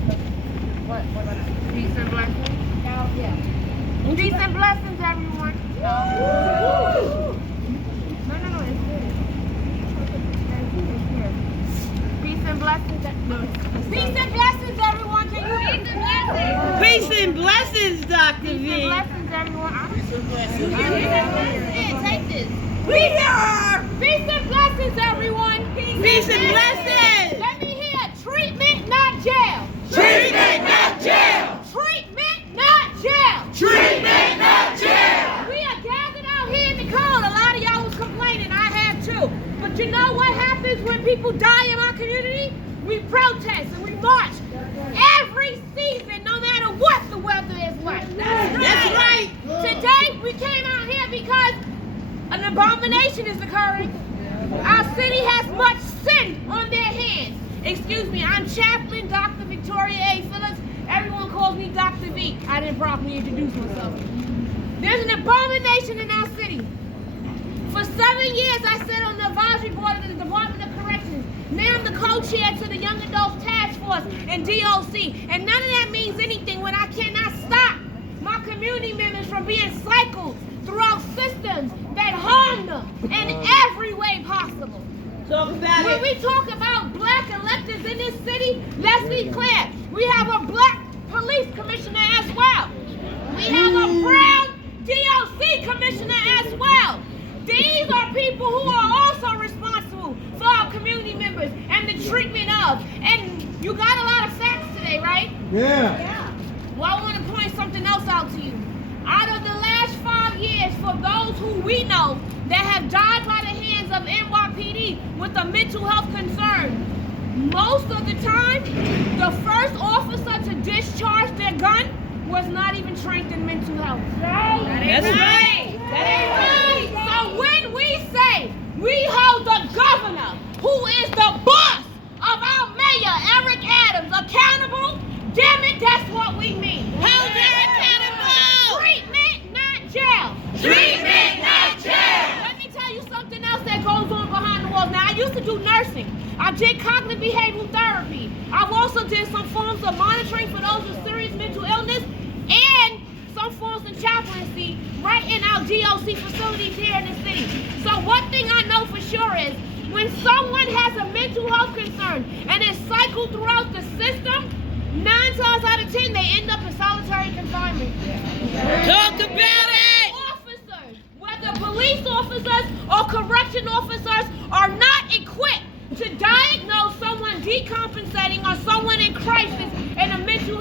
What about that? Peace and blessings? Yeah. Peace and blessings, everyone. No. No, it's good. It's here. Peace and blessings. Peace and blessings, everyone. Can you peace and blessings? Peace and blessings, Dr. V. Peace and blessings, everyone. Peace and blessings. Here, take this. We are Peace and blessings, everyone. Peace and blessings. Let me hear treatment, not jail. Treatment, not jail. Treatment, not jail. Treatment, not jail. We are gathered out here in the cold. A lot of y'all was complaining. I had too. But you know what happens when people die in our community? We protest and we march every season, no matter what the weather is like. That's right. Today we came out here because an abomination is occurring. Our city has much sin on their hands. Excuse me, I'm Chaplain Dr. Victoria A. Phillips. Everyone calls me Dr. V. I didn't properly introduce myself. There's an abomination in our city. For 7 years, I sat on the advisory board of the Department of Corrections. Now I'm the co-chair to the Young Adults Task Force and DOC. And none of that means anything when I cannot stop my community members from being cycled throughout systems that harm them in every way possible. Talk about When it. we talk about black electeds in this city, let's be clear. We have a black police commissioner as well. We have a brown DOC commissioner as well. These are people who are also responsible for our community members and the treatment of. And you got a lot of facts today, right? Yeah. Well, I want to point something else out to you. Out of the last 5 years, for those who we know that have died by the hands of NYPD with a mental health concern, most of the time, the first officer to discharge their gun was not even trained in mental health. That's right. That ain't right. So when we say we hold the governor, who is the boss of our mayor, Eric Adams, accountable, damn it, that's what we mean. Hold her accountable. Treatment, not jail. Treatment, not jail. Let me tell you something else that goes on behind the walls. Now, I used to do nursing. I did cognitive behavioral therapy. I've also did some forms of monitoring for those with serious mental illness and some forms of chaplaincy right in our DOC facilities here in the city. So one thing I know for sure is when someone has a mental health concern and is cycled throughout the system, 9 times out of 10 they end up in solitary confinement. Talk about it. Officers, whether police officers or correction officers, are not equipped to diagnose someone decompensating or someone in crisis in a mental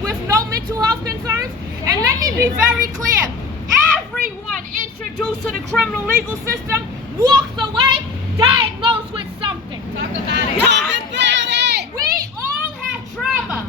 with no mental health concerns? And let me be very clear. Everyone introduced to the criminal legal system walks away diagnosed with something. Talk about it. Talk about it. We all have trauma,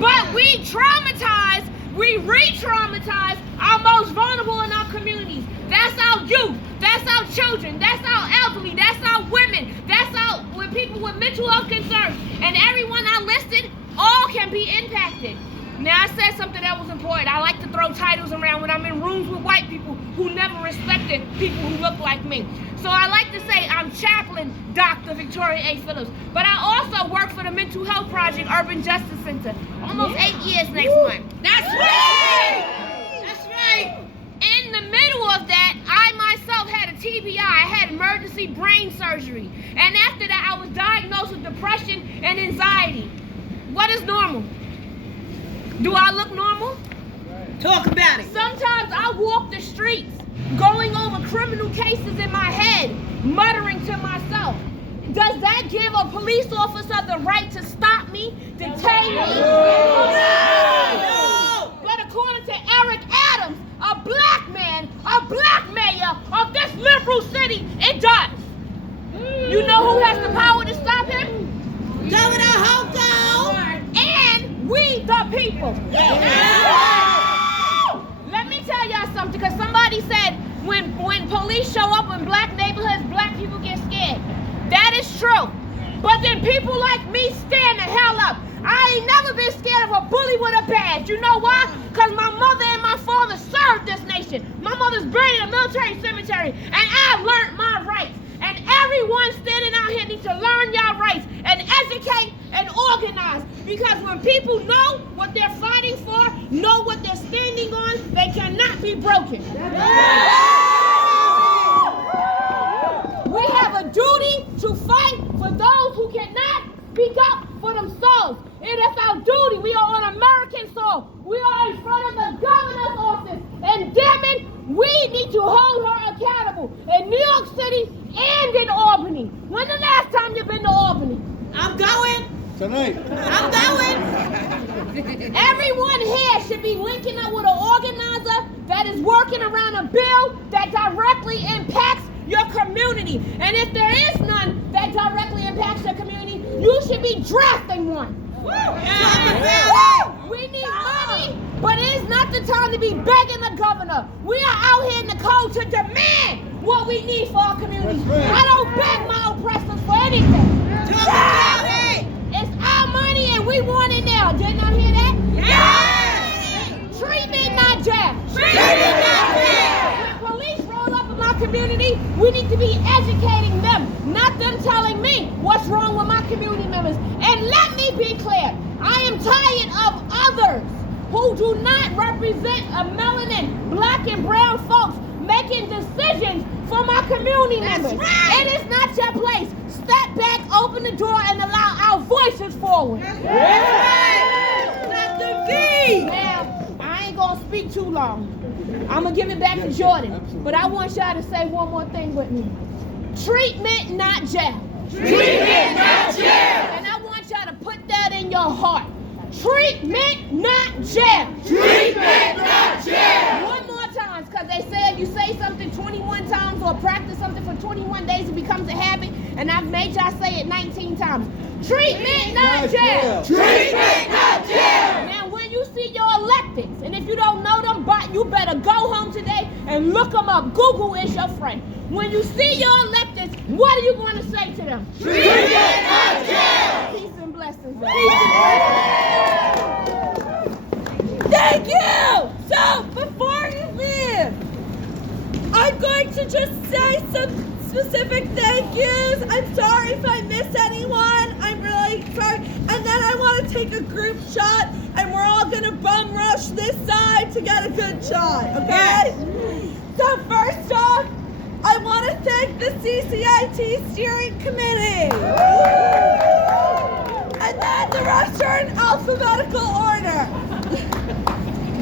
but we traumatize, we re-traumatize our most vulnerable in our communities. That's our youth, that's our children, that's our elderly, that's our women, that's our people with mental health concerns. And everyone I listed, all can be impacted. Now, I said something that was important. I like to throw titles around when I'm in rooms with white people who never respected people who look like me. So I like to say I'm Chaplain Dr. Victoria A. Phillips. But I also work for the Mental Health Project Urban Justice Center. Almost 8 years next month. That's right! That's right! In the middle of that, I myself had a TBI. I had emergency brain surgery. And after that, I was diagnosed with depression and anxiety. What is normal? Do I look normal? Talk about it. Sometimes I walk the streets, going over criminal cases in my head, muttering to myself. Does that give a police officer the right to stop me, detain me? No. But according to Eric Adams, a black man, a black mayor of this liberal city, it does. You know who has the power to stop him? Governor Hochul and we the people. Let me tell y'all something, because somebody said when police show up in black neighborhoods, black people get scared. That is true. But then people like me stand the hell up. I ain't never been scared of a bully with a badge. You know why? Because my mother and my father served this nation. My mother's buried in a military cemetery, and I learned my rights. And everyone standing out here needs to learn your rights and educate and organize. Because when people know what they're fighting for, know what they're standing on, they cannot be broken. We have a duty to fight for those who cannot speak up for themselves. It is our duty. We are on American soil. We are in front of the governor's office. And damn it, we need to hold her accountable in New York City and in Albany. When the last time you've been to Albany? I'm going. Tonight. I'm going. Everyone here should be linking up with an organizer that is working around a bill that directly impacts your community. And if there is none that directly impacts your community, you should be drafting one. We need money, but it is not the time to be begging the governor. We are out here in the cold to demand what we need for our community. I don't beg my oppressors for anything. It's our money and we want it now. Didn't I hear that? Yes! Treatment, not jail. Treatment, not jail. When police roll up in my community, we need to be educating them, not them telling me what's wrong with my community members. And let me be clear, I am tired of others who do not represent a melanin, black and brown folks making decisions for my community members. Right. It is not your place. Step back, open the door, and allow our voices forward. That's right. Dr. V. Now, I ain't gonna speak too long. I'm gonna give it back to Jordan. But I want y'all to say one more thing with me. Treatment, not jail. Treatment, not jail. And I want y'all to put that in your heart. Treatment, not jail. Treatment, not jail. One more time, because they say if you say something 21 times or practice something for 21 days, it becomes a habit. And I've made y'all say it 19 times. Treatment, not jail. Treatment, not jail. Now, when you see your electeds, and if you don't know them, but you better go home today and look them up. Google is your friend. When you see your electeds, what are you going to say to them? Treatment, not jail. Peace and blessings. Thank you! So, before you leave, I'm going to just say some specific thank yous. I'm sorry if I miss anyone. I'm really sorry. And then I want to take a group shot, and we're all going to bum rush this side to get a good shot, okay? So first off, I want to thank the CCIT Steering Committee. And then the rest are in alphabetical order.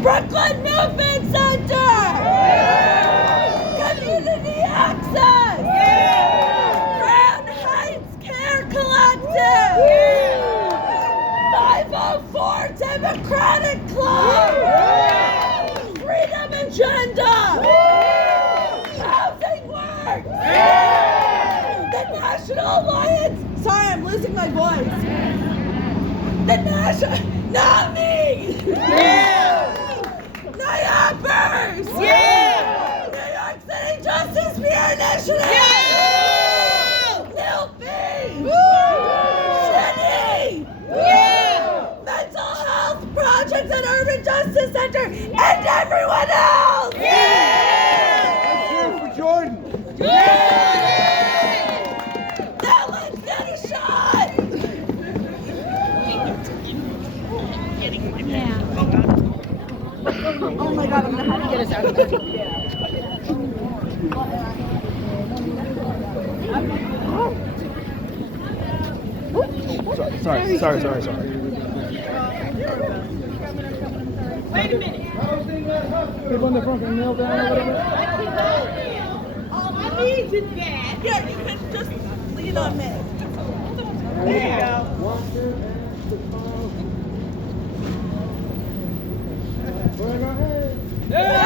Brooklyn Movement Center! Community Access! Crown Heights Care Collective! 504 Democratic Democratic Club! Freedom Agenda! Housing Works! The National Alliance! Sorry, I'm losing my voice. The National... Not me! Nyappers! New York City Justice Peer Initiative! Nilfi! Shitty! Mental Health Projects and Urban Justice Center, and everyone else! Let's hear it for Jordan. Now let's get a shot! Oh my God, I'm gonna have to get us out of here. Sorry. Wait a minute. People in the front can kneel down or whatever. Oh, my knees is bad. Yeah, you can just lean on me. There you go. Yeah!